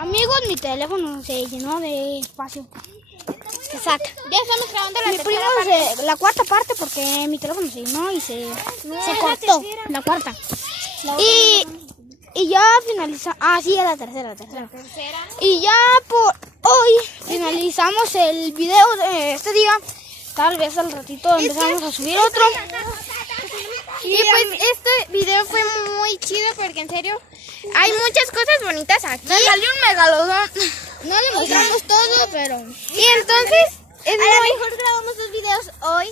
Amigos, mi teléfono se llenó de espacio. Exacto. Ya estamos grabando la tercera parte. La cuarta parte porque mi teléfono se llenó y se cortó. La cuarta. Y ya finalizamos. Ah, sí, la tercera. Y ya por hoy finalizamos el video de este día. Tal vez al ratito empezamos a subir otro. Y pues este video fue muy chido porque en serio hay muchas cosas bonitas aquí. Me salió un megalodón. No le mostramos todo, pero... Y entonces a lo mejor grabamos dos videos hoy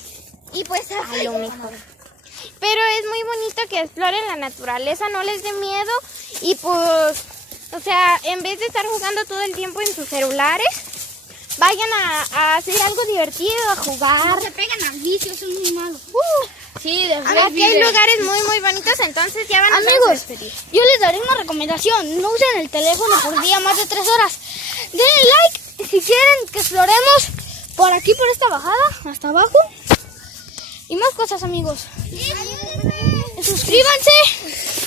y pues a lo mejor. Pero es muy bonito que exploren la naturaleza, no les dé miedo y pues, o sea, en vez de estar jugando todo el tiempo en sus celulares, vayan a hacer algo divertido, a jugar. No se pegan al vicio, son muy malos. Sí, aquí hay lugares muy bonitos, entonces ya van a despedir. Yo les daré una recomendación, no usen el teléfono por día más de 3 horas. Denle like si quieren que exploremos por aquí, por esta bajada, hasta abajo. Y más cosas, amigos. Suscríbanse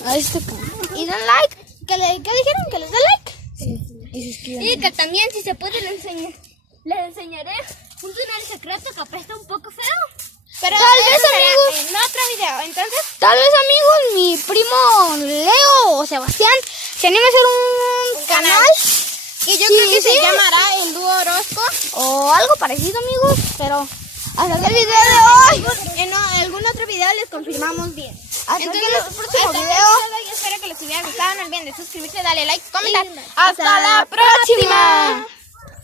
a este canal y den like. ¿Qué dijeron? ¿Que les den like? Sí. Y suscríbanse. Y que también, si se puede, les enseñaré un túnel secreto que apesta un poco feo. Pero tal vez, amigos, en otro video. Entonces, tal vez, amigos, mi primo Leo o Sebastián se anime a hacer un canal que yo creo que se llamará El Dúo Orozco o algo parecido, amigos. Pero hasta el video de hoy. En algún otro video les confirmamos bien. Entonces, el próximo video. Yo espero que les haya gustado. No olviden de suscribirse, darle like, comentar. Hasta la próxima.